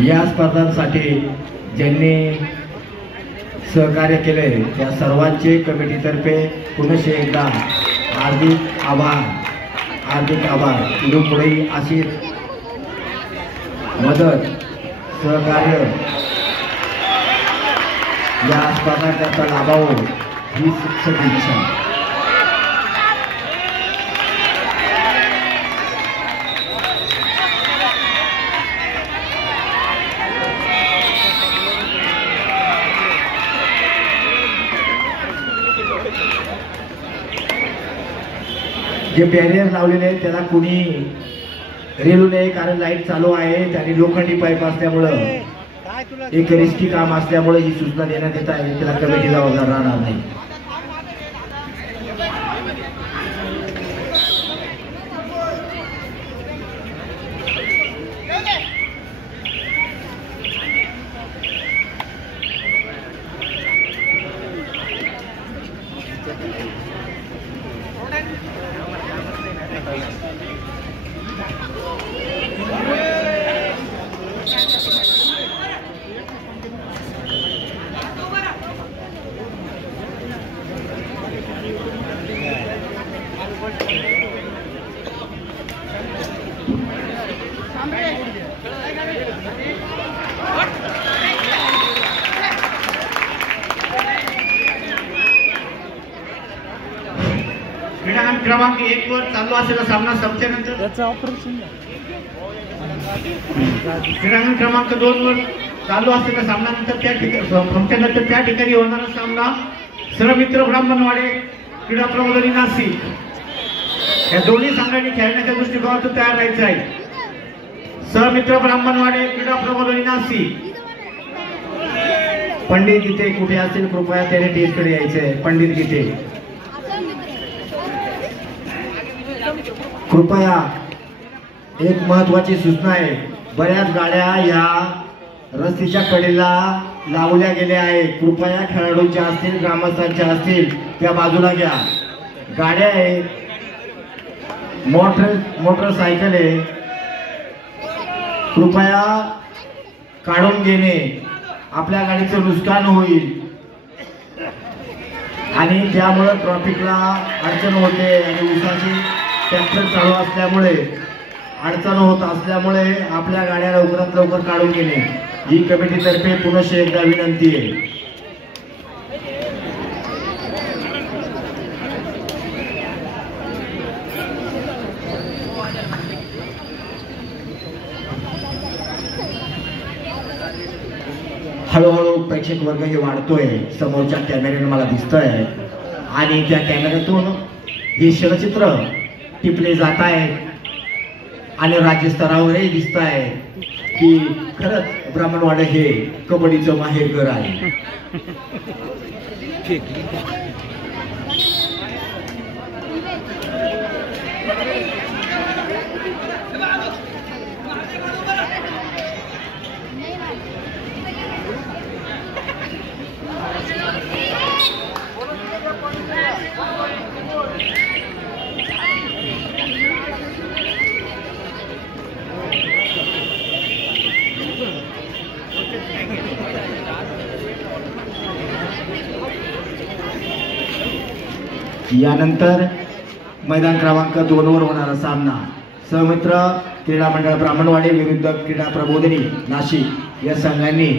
या स्पर्धांसाठी ज्यांनी सहकार्य केले त्या सर्वांचे कमिटीतर्फे पुनश्च एकदा हार्दिक आभार। इथून पुढे अशीच मदत सहकार्य या स्पर्धांकरता लाभावं ही सदिच्छा। जे बॅरियर लावलेले आहेत त्याला कुणी रेलू नये, कारण लाईट चालू आहे त्याने लोखंडी पाईप असल्यामुळं एक रिस्की काम असल्यामुळे ही सूचना देण्यात येत आहे। त्याला कमिटी जबाबदार राहणार नाही। क्रमांक 1 वर चालू असलेला सामना संपल्यानंतर त्याचं ऑपरेशन क्रमांक 2 वर चालू असलेला सामन्यानंतर त्या ठिकाणी होणारा सामना सहमित्र ब्राह्मणवाडे क्रीडा प्रबोधिनी नाशिक या दोन्ही संघांनी खेळण्याच्या दृष्टिकोनातून तयार राहायचं आहे। सहमित्र ब्राह्मणवाडे क्रीडा प्रबोधिनी नाशिक। पंडित गीते कुठे असेल कृपया त्याने टेस्टकडे यायचंय। पंडित गीते कृपया एक महत्वाची सूचना आहे। बऱ्याच गाड्या या रस्त्याच्या कडेला लावल्या गेल्या आहेत। कृपया खेळाडूंच्या असतील ग्रामस्थांच्या असतील त्या बाजूला घ्या। गाड्या आहेत, मोटरसायकल आहे, कृपया काढून घेणे। आपल्या गाडीचं नुकसान होईल आणि त्यामुळे ट्रॅफिकला अडचण होते आणि उसाची ट्रॅक्टर चालू असल्यामुळे अडचण होत असल्यामुळे आपल्या गाड्या लवकरात लवकर काढून घेणे ही कमिटीतर्फे पुनश्च एकदा विनंती आहे। हळूहळू प्रेक्षक वर्ग हे वाढतोय, समोरच्या कॅमेऱ्याने मला दिसतंय आणि त्या कॅमेऱ्यातून हे क्षणचित्र टिपले जात आहेत आणि राज्यस्तरावरही दिसत आहे की खरंच ब्राह्मणवाडे हे कबड्डीचं माहेरघर आहे। यानंतर मैदान क्रमांक 2 वर होणारा सामना सहमित्र क्रीडा मंडळ ब्राह्मणवाडी विरुद्ध क्रीडा प्रबोधिनी नाशिक या संघांनी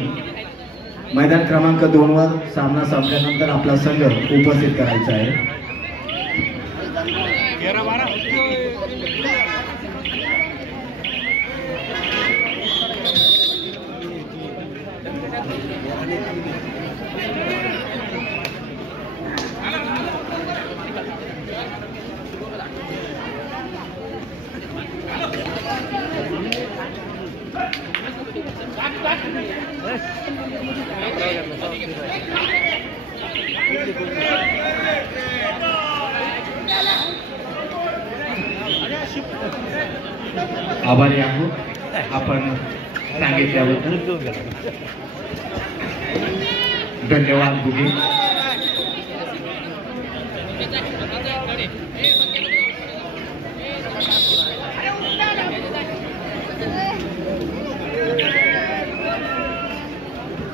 मैदान क्रमांक 2 वर सामना संपल्यानंतर आपला संघ उपस्थित करायचा आहे। आभारी आहोत। आपण सांगितल्याबद्दल धन्यवाद बुगी.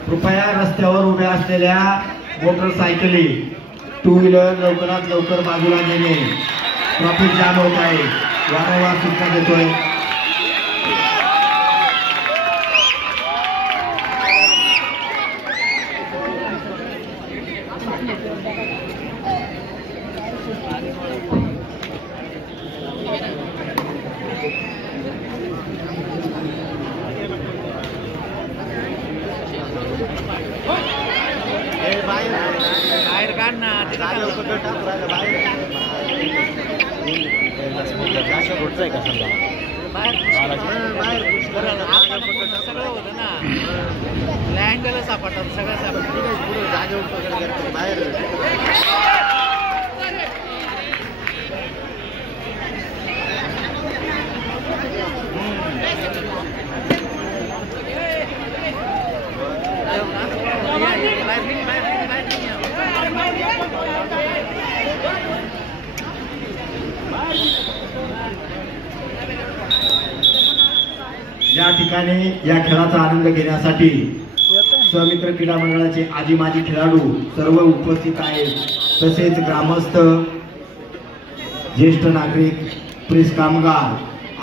कृपया रस्त्यावर उभ्या असलेल्या मोटरसायकली, टू व्हीलर लवकरात लवकर बाजूला नेणे. ट्रॅफिक जाम होत आहे, वारंवार सूचना देतोय. बाहेर काढ ना रोडचं आहे का समजा सगळं होतं ना लँगला सापडतात सगळं सापडतं जागेवर बाहेर या ठिकाणी या खेळाचा आनंद घेण्यासाठी सहमित्र क्रीडा मंडळाचे आजी माजी खेळाडू सर्व उपस्थित आहेत. तसेच ग्रामस्थ, ज्येष्ठ नागरिक, प्रेस कामगार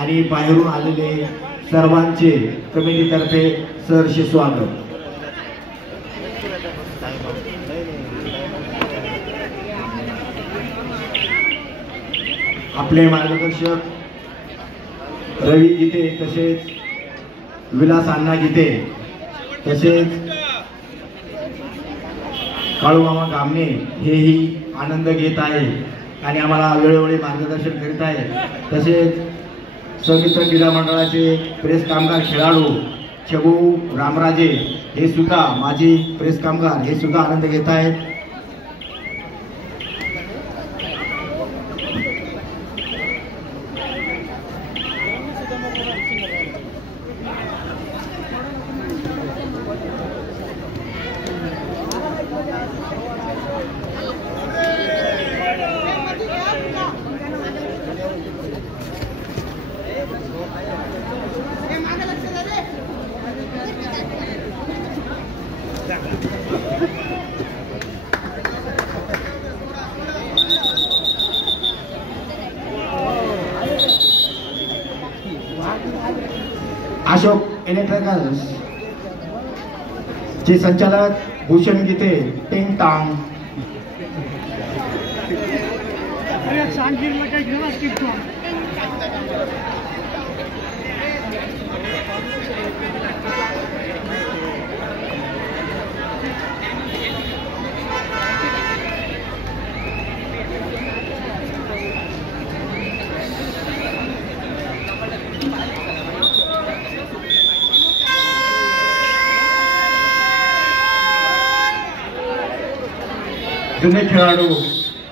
आणि बाहेरून आलेले सर्वांचे कमिटीतर्फे सहर्ष स्वागत. आपले मार्गदर्शक रवी गीते, तसेच विलास अण्णा गीते, तसेच काळूमामा गामणे हेही आनंद घेत आहे आणि आम्हाला वेळोवेळी मार्गदर्शन करीत आहे. तसेच सहमित्र क्रीडा मंडळाचे प्रेस कामगार खेळाडू छगू रामराजे हे सुद्धा, माजी प्रेस कामगार हे सुद्धा आनंद घेत आहेत. अशोक इलेक्ट्रिकल्स चे संचालक भूषण गीते, टिंग टांग. जुने खेळाडू,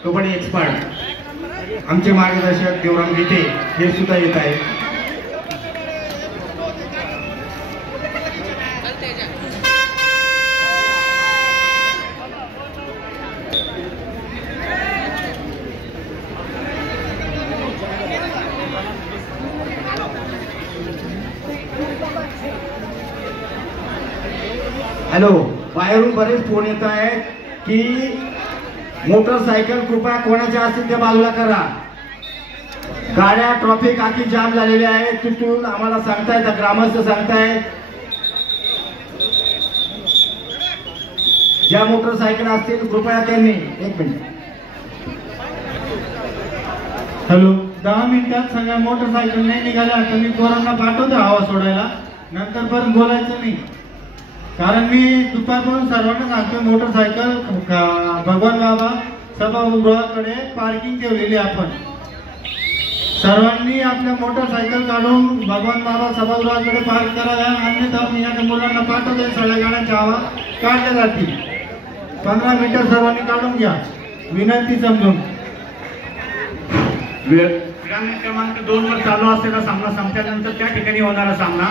कबड्डी एक्सपर्ट आमचे मार्गदर्शक देवराम गीते हे सुद्धा येत आहेत. हॅलो, बाहेरून बरेच फोन येत आहेत की मोटरसायकल कृपया कोणाच्या असतील त्या बाजूला करा. गाड्या, ट्रॅफिक आखी जाम झालेले आहेत. तिथून आम्हाला सांगतायत, ग्रामस्थ सांगतायत ज्या मोटरसायकल असतील कृपया त्यांनी. एक मिनिट. हॅलो, 10 मिनिटात सगळ्या मोटरसायकल नाही निघाल्या तर मी पोरांना पाठवतो हवा सोडायला. नंतर परत बोलायचं नाही, कारण मी दुपारपासून सर्वांना सांगतो मोटरसायकल भगवान बाबा सभागृहाकडे पार्किंग ठेवलेली आपण. सर्वांनी आपल्या मोटरसायकल काढून भगवान बाबा सभागृहाकडे पार्क कराव्या, अन्यथा मी या मुलांना पाठवते. सगळ्या गाड्यांच्या हवा काढल्या जातील. 15 मिनिटं सर्वांनी काढून घ्या, विनंती समजून. क्रीडा क्रीडांगण क्रमांक 2 वर चालू असलेला सामना संपल्यानंतर त्या ठिकाणी होणारा सामना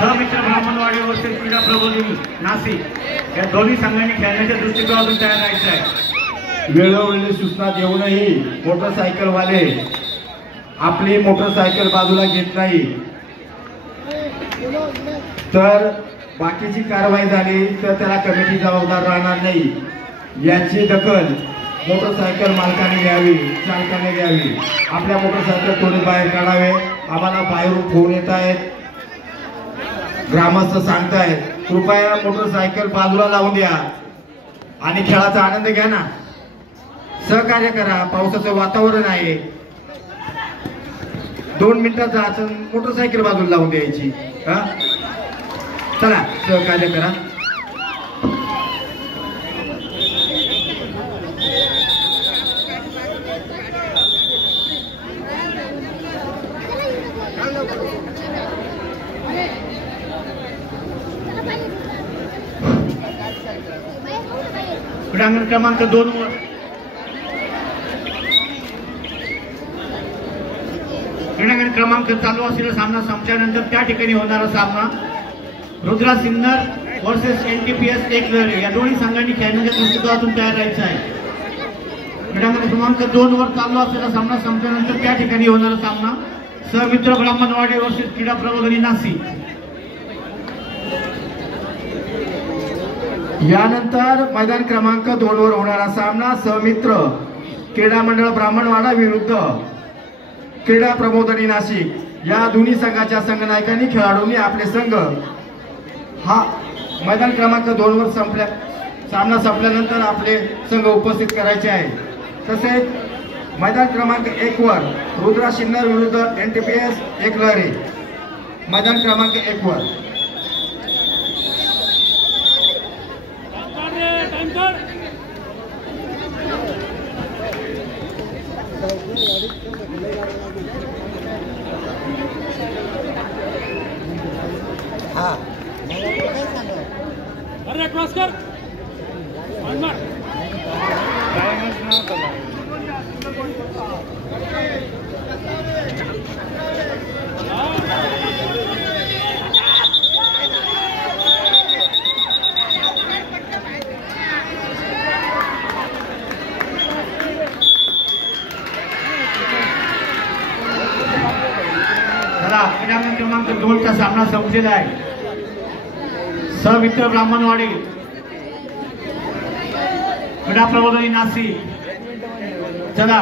सहमित्र ब्राह्मणवाडी वर्सेस क्रीडा प्रबोधिनी नाशिक या दोन्ही संघांनी खेळण्याच्या दृष्टिकोनातून तयार राहायचं आहे। वेळोवेळी सूचना देऊनही मोटरसायकलवाले आपली मोटरसायकल बाजूला घेत नाही, तर बाकीची कारवाई झाली तर त्याला कमिटी जबाबदार राहणार नाही। याची दखल मोटरसायकल मालकाने घ्यावी, चालकाने घ्यावी। आपल्या मोटरसायकल थोडी बाहेर काढावे। आम्हाला बाहेरून फोन येत आहेत, ग्रामस्थ सांगतायत कृपया मोटरसायकल बाजूला लावून द्या आणि खेळाचा आनंद घ्या ना, सहकार्य करा। पावसाचं वातावरण आहे, 2 मिनिटात जायचं, मोटरसायकल बाजूला लावून द्यायची। चला सहकार्य करा। क्रीडांगण क्रमांक 2 वर क्रीडांगण क्रमांक चालू असलेला सामना संपल्यानंतर त्या ठिकाणी होणारा सामना रुद्रा सिन्नर वर्सेस NTPS एक लहरी या दोन्ही संघांनी खेळण्याच्या दृष्टिकोनातून तयार राहायचं आहे। क्रीडांगण क्रमांक 2 वर चालू असलेला सामना संपल्यानंतर त्या ठिकाणी होणारा सामना सहमित्र ब्राह्मणवाडी वर्सेस क्रीडा प्रबोधिनी नाशिक। यानंतर मैदान क्रमांक 2 वर होणारा सामना सहमित्र क्रीडा मंडळ ब्राह्मणवाडा विरुद्ध क्रीडा प्रबोधिनी नाशिक या दोन्ही संघाच्या संघनायकांनी खेळाडूंनी आपले संघ हा मैदान क्रमांक 2 वर सामना संपल्यानंतर आपले संघ उपस्थित करायचे आहे। तसेच मैदान क्रमांक 1 वर रुद्रा सिन्नर विरुद्ध NTPS एक लहरी मैदान क्रमांक 1 वर। अरे क्रॉस कर मार क्रीडांगण क्रमांक 2 चा सामना संपलेला आहे। सहमित्र ब्राह्मणवाडी क्रीडा प्रबोधिनी नाशिक। चला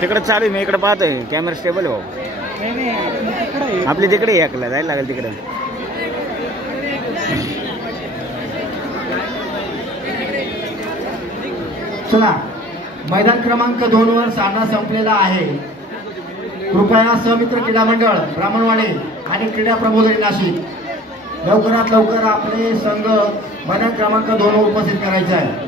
तिकडे चालू आहे, मी इकडे पाहतोय, कॅमेरा स्टेबल आहे। आपली तिकडे याकला जायला लागेल तिकडे। चला मैदान क्रमांक 2 वर सामना संपलेला आहे। कृपया सहमित्र क्रीडा मंडळ ब्राह्मणवाडी आणि क्रीडा प्रबोधिनी नाशिक लवकरात लवकर आपले संघ मैदान क्रमांक 2 वर उपस्थित करायचे आहे।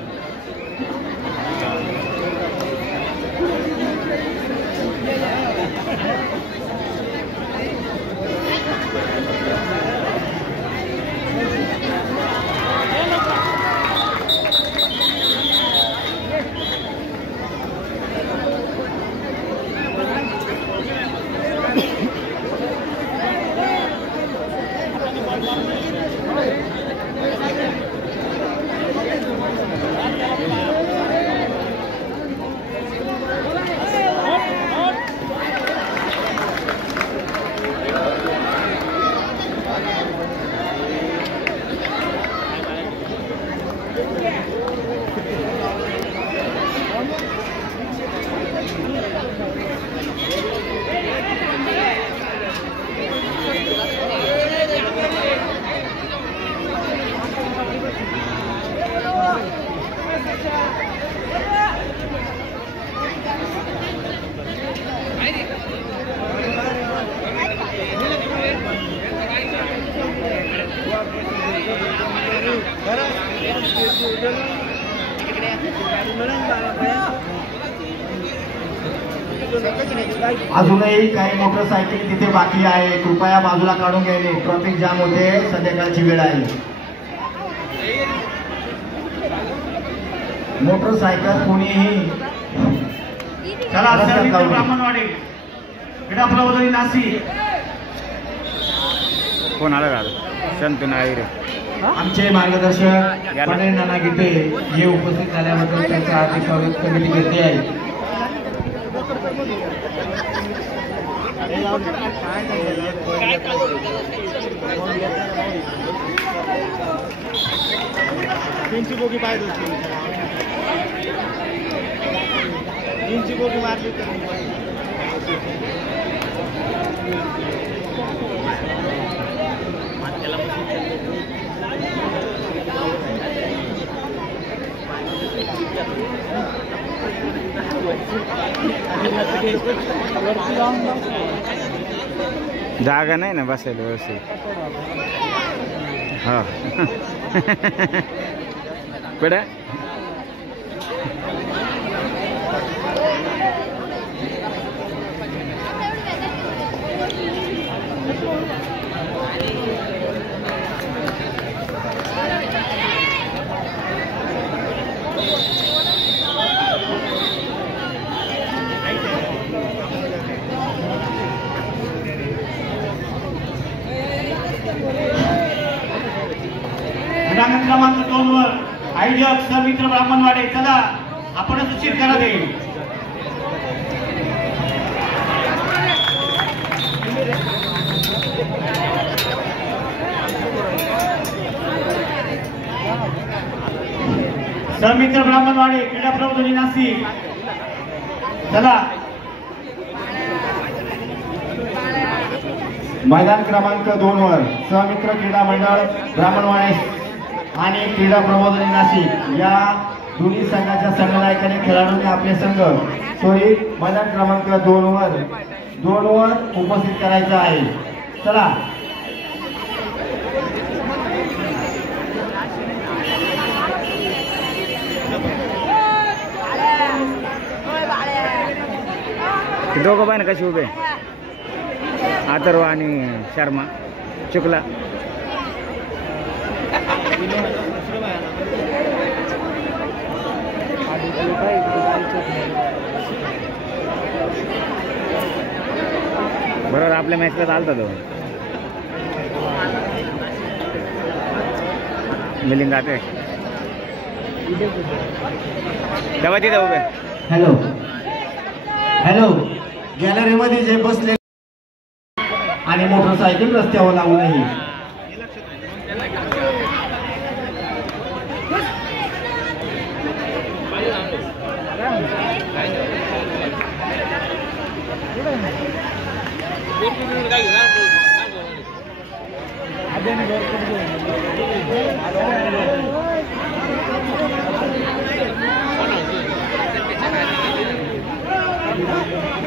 अजूनही काही मोटरसायकल तिथे बाकी आहे, कृपया बाजूला काढून घ्यायले, ट्रॅफिक जाम होते, संध्याकाळची वेळ आहे. मोटरसायकल कोणीही चला. ब्राह्मणवाडी क्रीडा प्रबोधिनी नाशिक. कोण आला का संत नाईरे आमचे मार्गदर्शक पटेल नाना गीते जे उपस्थित झाल्याबद्दल त्यांचं हार्दिक स्वागत कमिटी करते आहे. तीनची बोगी पाहिजे होती, तीनची बोगी मारली जागा नाही ना बसायला व्यवस्थित. हा कुठं क्रमांक 2 वर आयोजक समित्र ब्राह्मणवाडे. चला आपणच उशीर करा दे. समित्र ब्राह्मणवाडे क्रीडा प्रबोधिनी नाशिक. चला मैदान क्रमांक 2 वर समित्र क्रीडा मंडळ ब्राह्मणवाडे आणि क्रीडा प्रबोधिनी नाशिक या दोन्ही संघाच्या संघनायकाने खेळाडूंनी आपले संघ त्वरित मैदान क्रमांक 2 वर उपस्थित करायचा आहे. चला दोघं बाय ना कशी उभे, अथर्व आणि शर्मा शुक्ला. बरोबर आपल्या मॅचला चालता तो मिलिंद आते तेव्हा तिथे उभे. हॅलो हॅलो गॅलरीमध्ये जे बसले आणि मोटरसायकल रस्त्यावर लावू नये.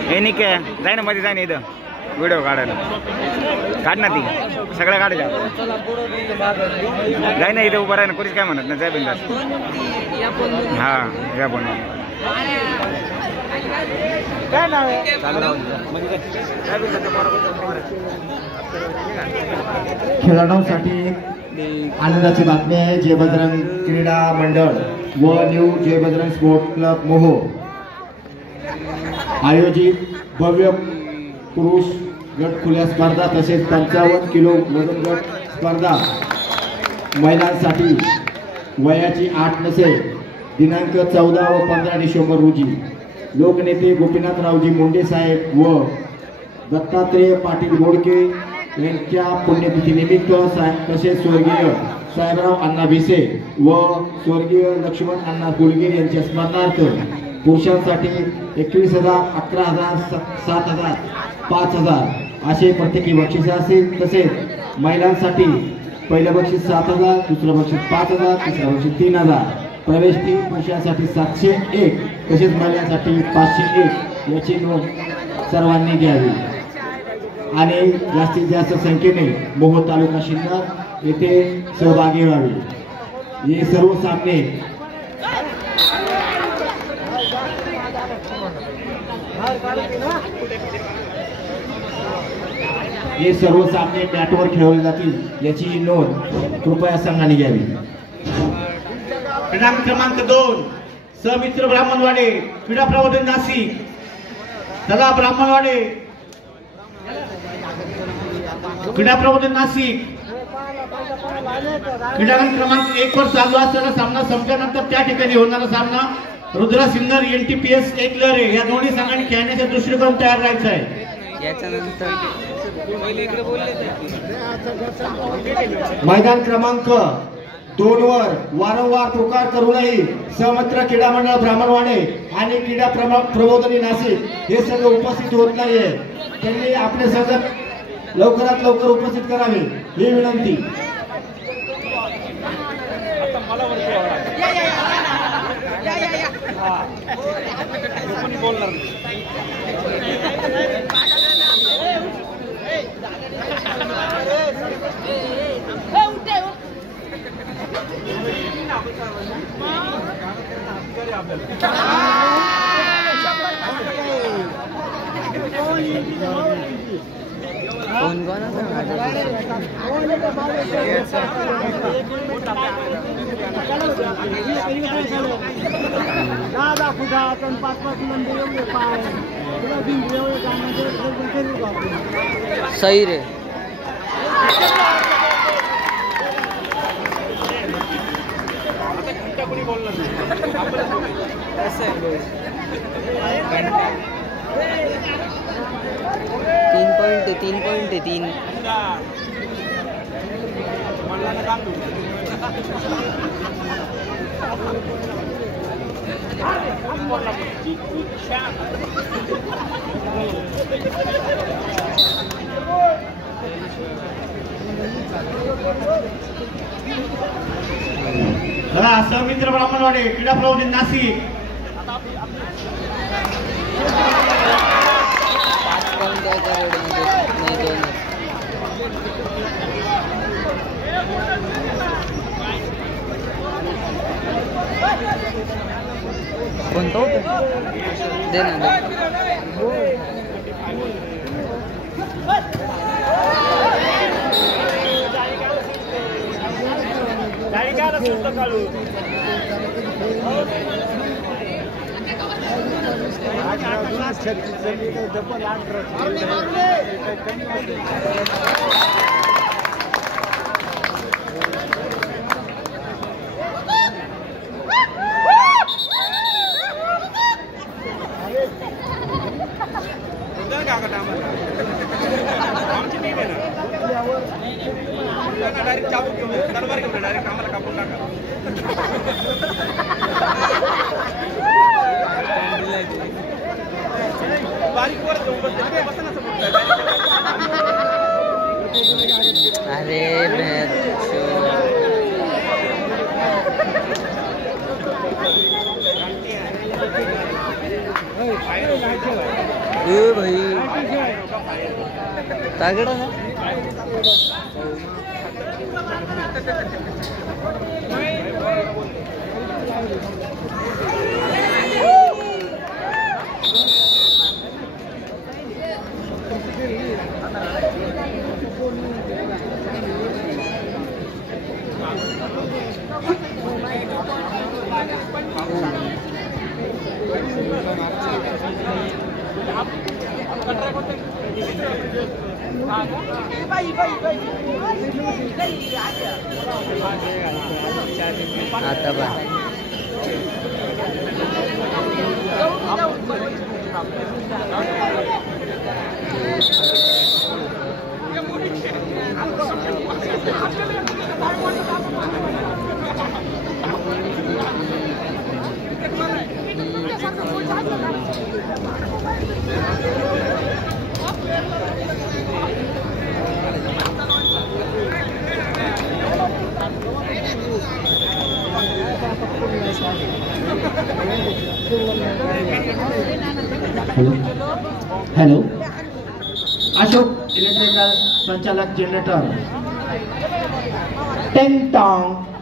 हे नाही काय जाय ना मध्ये जाय ना इथं व्हिडिओ काढायला. काढ ना ती सगळं काढायचं जाय ना इथं उभं राह ना. कोणीच काय म्हणत ना जाय बिंदास. हा या पण खेळाडूंसाठी आनंदाची बातमी आहे. जय बजरंग क्रीडा मंडळ व न्यू जय बजरंग स्पोर्ट क्लब मोहो आयोजित भव्य पुरुष गट खुल्या स्पर्धा तसेच 55 किलो वजन गट स्पर्धा महिलांसाठी वयाची 8 नसेल दिनांक 14 व 15 डिसेंबर रोजी लोकनेते गोपीनाथरावजी मुंडे साहेब व दत्तात्रेय पाटील बोडके यांच्या पुण्यतिथीनिमित्त तसेच स्वर्गीय साहेबराव अण्णा भिसे व स्वर्गीय लक्ष्मण अण्णा कुलगिर यांच्या स्मरणार्थ पुरुषांसाठी 21,000, 11,000, 7,000, 5,000 असे प्रत्येकी बक्षीस असेल. तसेच महिलांसाठी पहिलं बक्षीस 7,000, दुसरं बक्षीस 5,000, तिसरं बक्षीस 3,000. प्रवेश फी पुरुषांसाठी 701 तसेच महिलांसाठी 501 याची नोंद सर्वांनी घ्यावी आणि जास्तीत जास्त संख्येने मोहो तालुका शिन्नर येथे सहभागी व्हावे. हे सर्व सामने हे सर्व सामने मॅटवर खेळवले जातील याची नोंद कृपया संघाने घ्यावी. क्रमांक 2 समित्र ब्राह्मणवाडे क्रीडा प्रबोधन नाशिक. चला ब्राह्मणवाडे क्रीडा प्रबोधन नाशिक. क्रीडांगण क्रमांक 1 वर चालू असलेला सामना संपल्यानंतर त्या ठिकाणी होणारा सामना रुद्रा सिन्नर NTPS एकलरे या दोन्ही संघांनी खेळण्याच्या दृष्टिकोन तयार राहायचं आहे. मैदान क्रमांक 2 वर वारंवार पुकार करूनही सहमित्र क्रीडा मंडळ ब्राह्मणवाडे आणि क्रीडा प्रबोधनी नाशिक हे सगळे उपस्थित होत नाहीये. त्यांनी आपले संघ लवकरात लवकर उपस्थित करावे ही विनंती. सही रे. तीन पॉइंट सहमित्र ब्राह्मणवाडे क्रीडा प्रबोधन नाशिक. 5 पॉइंट कोणतं होतं दे ना. डायरेक्ट चाबूक घेऊन तलवार घेऊन डायरेक्ट आम्हाला कापून टाका. बारीक वर अरे भाई तगड़ा ना. आता बा हॅलो अशोक इलेक्ट्रिकल संचालक जनरेटर टेंग टॉंग